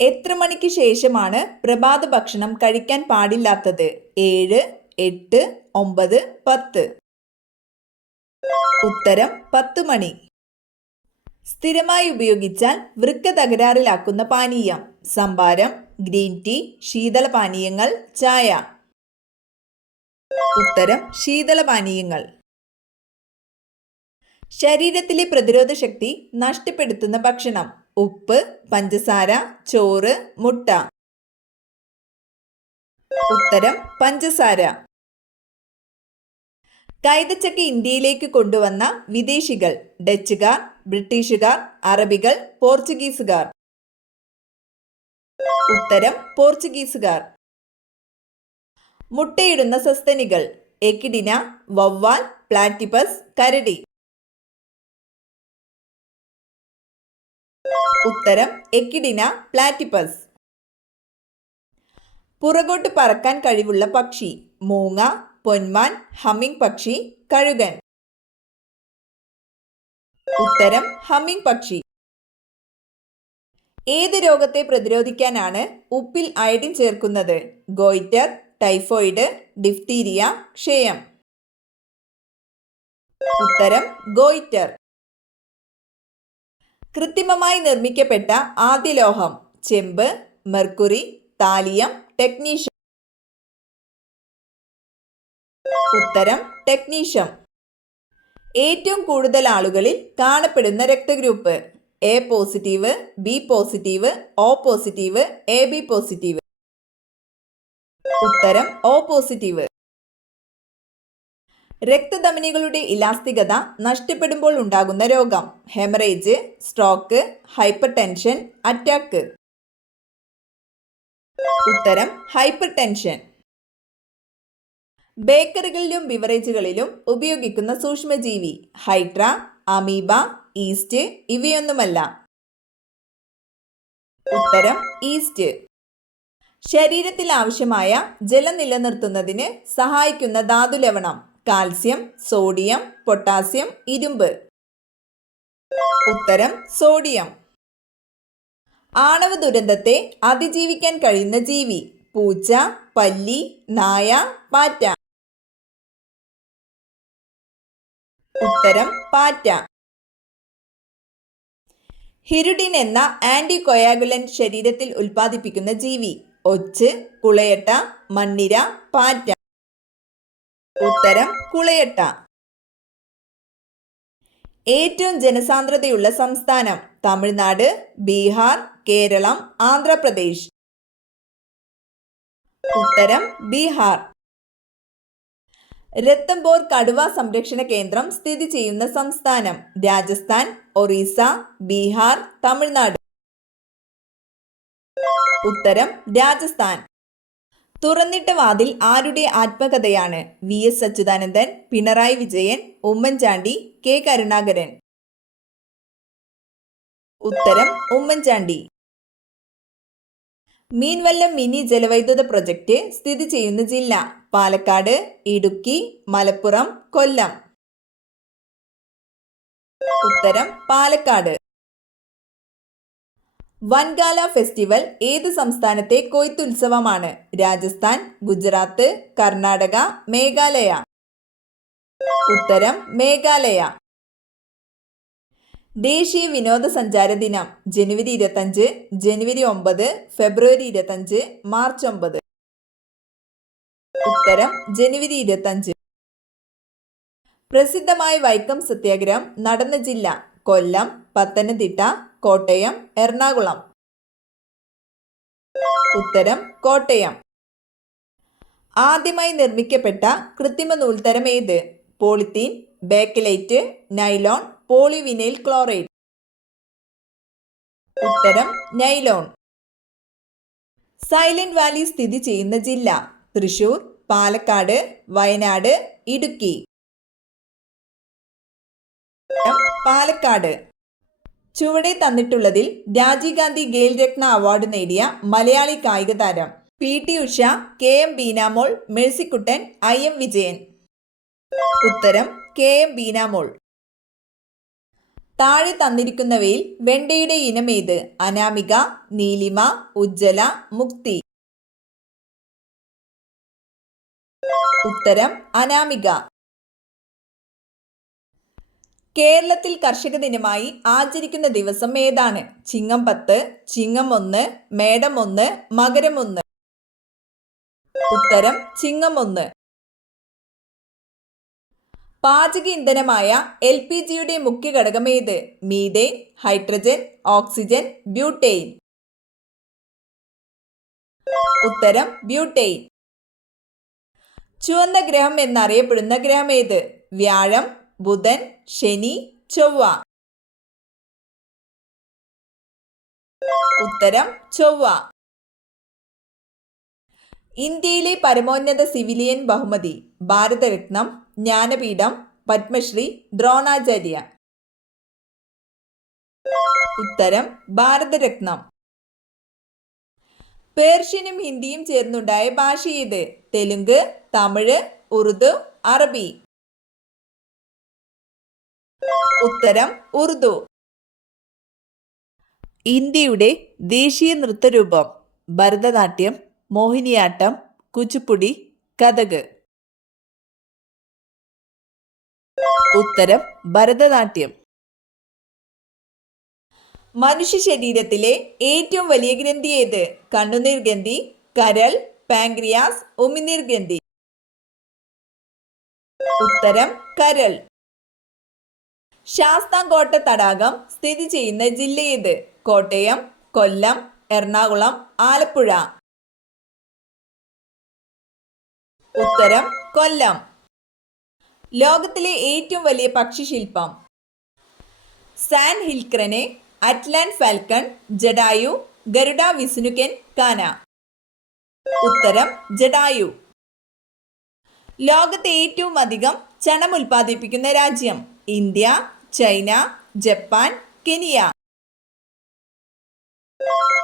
എത്ര മണിക്ക് ശേഷമാണ് പ്രഭാത ഭക്ഷണം കഴിക്കാൻ പാടില്ലാത്തത്? 7, 8, 9, 10. ഉത്തരം 10 മണി. സ്ഥിരമായി ഉപയോഗിച്ചാൽ വൃക്ക തകരാറിലാക്കുന്ന പാനീയം. സംഭാരം, ഗ്രീൻ ടീ, ശീതളപാനീയങ്ങൾ, ചായ. ഉത്തരം ശീതളപാനീയങ്ങൾ. ശരീരത്തിലെ പ്രതിരോധ ശക്തി നഷ്ടപ്പെടുത്തുന്ന ഭക്ഷണം. ഉപ്പ്, പഞ്ചസാര, ചോറ്, മുട്ട. ഉത്തരം പഞ്ചസാര. കൈതച്ചക്ക ഇന്ത്യയിലേക്ക് കൊണ്ടുവന്ന വിദേശികൾ. ഡച്ചുകാർ, ബ്രിട്ടീഷുകാർ, അറബികൾ, പോർച്ചുഗീസുകാർ. ഉത്തരം പോർച്ചുഗീസുകാർ. മുട്ടയിടുന്ന സസ്തനികൾ. എക്കിഡിന, വവ്വാൽ, പ്ലാറ്റിപ്പസ്, കരടി. ഉത്തരം എക്കിഡിന, പ്ലാറ്റിപ്പസ്. പുറകോട്ട് പറക്കാൻ കഴിവുള്ള പക്ഷി. മൂങ്ങ, പൊന്മാൻ, ഹമ്മിങ് പക്ഷി, കഴുകൻ. ഉത്തരം ഹമ്മിങ് പക്ഷി. ഏത് രോഗത്തെ പ്രതിരോധിക്കാനാണ് ഉപ്പിൽ അയഡിൻ ചേർക്കുന്നത്? ഗോയിറ്റർ, ടൈഫോയിഡ്, ഡിഫ്തീരിയ, ക്ഷയം. ഉത്തരം ഗോയിറ്റർ. കൃത്രിമമായി നിർമ്മിക്കപ്പെട്ട ആദ്യ ലോഹം. ചെമ്പ്, മെർക്കുറി, താലിയം, ടെക്നീഷ്യം. ഉത്തരം ടെക്നീഷ്യം. ഏറ്റവും കൂടുതൽ ആളുകളിൽ കാണപ്പെടുന്ന രക്തഗ്രൂപ്പ്. A positive, B positive, O positive, A B positive. ഉത്തരം ഒ പോസിറ്റീവ്. രക്തധമനികളുടെ ഇലാസ്തികത നഷ്ടപ്പെടുമ്പോൾ ഉണ്ടാകുന്ന രോഗം. Haemorrhage, stroke, hypertension, attack. ഉത്തരം ഹൈപ്പർ ടെൻഷൻ. ബേക്കറികളിലും ബിവറേജുകളിലും ഉപയോഗിക്കുന്ന സൂക്ഷ്മജീവി. ഹൈഡ്ര, അമീബ, ഈസ്റ്റ് ഇവയൊന്നുമല്ല. ഉത്തരം ഈസ്റ്റ്. ശരീരത്തിൽ ആവശ്യമായ ജലം നിലനിർത്തുന്നതിന് സഹായിക്കുന്ന ധാതുലവണം. കാൽസ്യം, സോഡിയം, പൊട്ടാസ്യം, ഇരുമ്പ്. ഉത്തരം സോഡിയം. ആണവ ദുരന്തത്തെ അതിജീവിക്കാൻ കഴിയുന്ന ജീവി. പൂച്ച, പല്ലി, നായ, പാറ്റ. ഉത്തരം പാറ്റ. ഹിരുഡിൻ എന്ന ആന്റികോയാഗുലന്റ് ശരീരത്തിൽ ഉൽപ്പാദിപ്പിക്കുന്ന ജീവി. ഒച്ച്, കുളയട്ട, മണ്ണിര, പാറ്റ. ഉത്തരം കുളയട്ട. ഏറ്റവും ജനസാന്ദ്രതയുള്ള സംസ്ഥാനം. തമിഴ്നാട്, ബീഹാർ, കേരളം, ആന്ധ്രാപ്രദേശ്. ഉത്തരം ബീഹാർ. രത്തംബോർ കടുവ സംരക്ഷണ കേന്ദ്രം സ്ഥിതി ചെയ്യുന്ന സംസ്ഥാനം. രാജസ്ഥാൻ, ഒറീസ, ബീഹാർ, തമിഴ്നാട്. ഉത്തരം രാജസ്ഥാൻ. തുറന്നിട്ട വാതിൽ ആരുടെ ആത്മകഥയാണ്? വി എസ് അച്യുതാനന്ദൻ, പിണറായി വിജയൻ, ഉമ്മൻചാണ്ടി, കെ കരുണാകരൻ. ഉത്തരം ഉമ്മൻചാണ്ടി. മീൻവല്ലം മിനി ജലവൈദ്യുത പ്രൊജക്ട് സ്ഥിതി ചെയ്യുന്ന ജില്ല. പാലക്കാട്, ഇടുക്കി, മലപ്പുറം, കൊല്ലം. ഉത്തരം പാലക്കാട്. വൻഗാല ഫെസ്റ്റിവൽ ഏത് സംസ്ഥാനത്തെ കൊയ്ത്തുത്സവമാണ്? രാജസ്ഥാൻ, ഗുജറാത്ത്, കർണാടക, മേഘാലയ. ഉത്തരം മേഘാലയ. ദേശീയ വിനോദസഞ്ചാര ദിനം. ജനുവരി 25, ജനുവരി 9, ഫെബ്രുവരി 25, മാർച്ച് 9. ഉത്തരം ജനുവരി 25. പ്രസിദ്ധമായ വൈക്കം സത്യാഗ്രഹം നടന്ന ജില്ല. കൊല്ലം, പത്തനംതിട്ട, കോട്ടയം, എറണാകുളം. ഉത്തരം കോട്ടയം. ആദ്യമായി നിർമ്മിക്കപ്പെട്ട കൃത്രിമ നൂൽത്തരം ഏത്? Polythene, Bakelite, nylon, polyvinyl chloride. ഉത്തരം നൈലോൺ. സൈലന്റ് വാലി സ്ഥിതി ചെയ്യുന്ന ജില്ല. തൃശൂർ, പാലക്കാട്, വയനാട്, ഇടുക്കി. പാലക്കാട്. ചുവടെ തന്നിട്ടുള്ളതിൽ രാജീവ് ഗാന്ധി ഖേൽ രത്ന അവാർഡ് നേടിയ മലയാളി കായിക താരം. PT Usha, KM Beenamol, Mercykuttan, IM Vijayan. ഉത്തരം KM ബീനാമോൾ. താഴെ തന്നിരിക്കുന്നവയിൽ വെണ്ടയുടെ ഇനമേത്? അനാമിക, നീലിമ, ഉജ്ജല, മുക്തി. ഉത്തരം അനാമിക. കേരളത്തിൽ കർഷക ദിനമായി ആചരിക്കുന്ന ദിവസം ഏതാണ്? ചിങ്ങം 10, ചിങ്ങം 1, മേടം 1, മകരം 1. ഉത്തരം ചിങ്ങം 1. പാചക ഇന്ധനമായ LPGയുടെ മുഖ്യ ഘടകം ഏത്? Methane, hydrogen, oxygen, butane. ഉത്തരം ബ്യൂട്ടെയിൻ. ചുവന്ന ഗ്രഹം എന്നറിയപ്പെടുന്ന ഗ്രഹം ഏത്? വ്യാഴം, ബുധൻ, ശനി, ചൊവ്വ. ഉത്തരം ചൊവ്വ. ഇന്ത്യയിലെ പരമോന്നത സിവിലിയൻ ബഹുമതി? ഭാരതരത്നം, ജ്ഞാനപീഠം, പത്മശ്രീ, ദ്രോണാചാര്യ. ഉത്തരം ഭാരതരത്നം. പേർഷ്യനും ഹിന്ദിയും ചേർന്നുണ്ടായ ഭാഷ ഏത്? തെലുങ്ക്, തമിഴ്, ഉറുദു, അറബി. ഉത്തരം ഉറുദു. ഇന്ത്യയുടെ ദേശീയ നൃത്തരൂപം? ഭരതനാട്യം, മോഹിനിയാട്ടം, കുച്ചിപ്പുടി, കഥക്. ഉത്തരം ഭരതനാട്യം. മനുഷ്യ ശരീരത്തിലെ ഏറ്റവും വലിയ ഗ്രന്ഥി ഏത്? കണ്ണുനീർ ഗ്രന്ഥി, കരൾ, പാൻക്രിയാസ്, ഉമിനീർ ഗ്രന്ഥി. ഉത്തരം കരൾ. ശാസ്താംകോട്ട തടാകം സ്ഥിതി ചെയ്യുന്ന ജില്ല ഏത്? കോട്ടയം, കൊല്ലം, എറണാകുളം, ആലപ്പുഴ. ഉത്തരം കൊല്ലം. ലോകത്തിലെ ഏറ്റവും വലിയ പക്ഷിശില്പം? സാൻ ഹിൽക്രനെ, അറ്റ്ലാന്റ് ഫാൽക്കൺ, ജഡായു, ഗരുഡ വിസ്നുകെൻ, കാന. ഉത്തരം ജഡായു. ലോകത്തെ ഏറ്റവും അധികം ചണം ഉൽപ്പാദിപ്പിക്കുന്ന രാജ്യം? India, China, Japan, Kenya.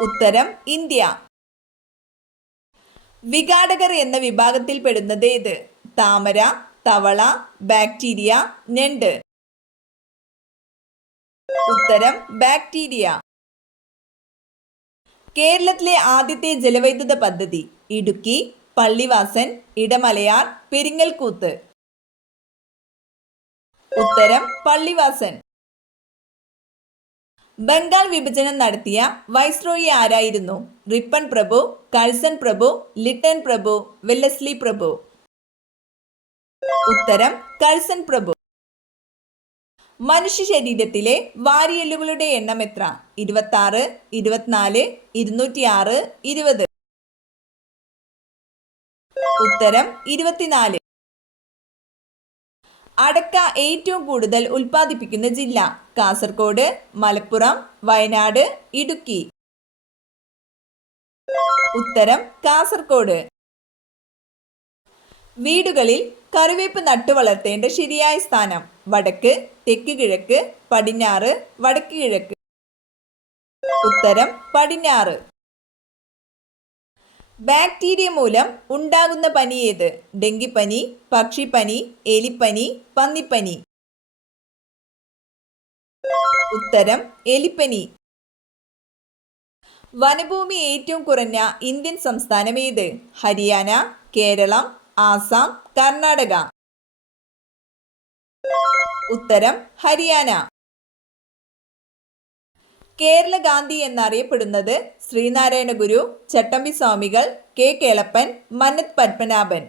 ഉത്തരം ഇന്ത്യ. വിഘാടകർ എന്ന വിഭാഗത്തിൽ പെടുന്നത് ഏത്? താമര, തവള, ബാക്ടീരിയ, ഞണ്ട്. ഉത്തരം ബാക്ടീരിയ. കേരളത്തിലെ ആദ്യത്തെ ജലവൈദ്യുത പദ്ധതി? ഇടുക്കി, പള്ളിവാസൻ, ഇടമലയാർ, പെരിങ്ങൽകൂത്ത്. ഉത്തരം പള്ളിവാസൻ. ബംഗാൾ വിഭജനം നടത്തിയ വൈസ്രോയി ആരായിരുന്നു? റിപ്പൺ പ്രഭു, കഴ്സൺ പ്രഭു, ലിട്ടൺ പ്രഭു, വെല്ലസ്ലി പ്രഭു. ഉത്തരം കഴ്സൺ പ്രഭു. മനുഷ്യ ശരീരത്തിലെ വാരിയെല്ലുകളുടെ എണ്ണം എത്ര? 26, 24, 206, 20. ഉത്തരം 24. അടക്ക ഏറ്റവും കൂടുതൽ ഉൽപ്പാദിപ്പിക്കുന്ന ജില്ല? കാസർഗോഡ്, മലപ്പുറം, വയനാട്, ഇടുക്കി. ഉത്തരം കാസർഗോഡ്. വീടുകളിൽ കറിവേപ്പ് നട്ടു വളർത്തേണ്ട ശരിയായ സ്ഥാനം? വടക്ക്, തെക്ക് കിഴക്ക്, പടിഞ്ഞാറ്, വടക്ക് കിഴക്ക്. ഉത്തരം പടിഞ്ഞാറ്. ബാക്ടീരിയ മൂലം ഉണ്ടാകുന്ന പനി ഏത്? ഡെങ്കിപ്പനി, പക്ഷിപ്പനി, എലിപ്പനി, പന്നിപ്പനി. ഉത്തരം എലിപ്പനി. വനഭൂമി ഏറ്റവും കുറഞ്ഞ ഇന്ത്യൻ സംസ്ഥാനം ഏത്? ഹരിയാന, കേരളം, ആസാം, കർണാടക. ഉത്തരം ഹരിയാന. കേരള ഗാന്ധി എന്നറിയപ്പെടുന്നത്? ശ്രീനാരായണ ഗുരു, ചട്ടമ്പി സ്വാമികൾ, കെ കേളപ്പൻ, മന്നത്ത് പത്മനാഭൻ.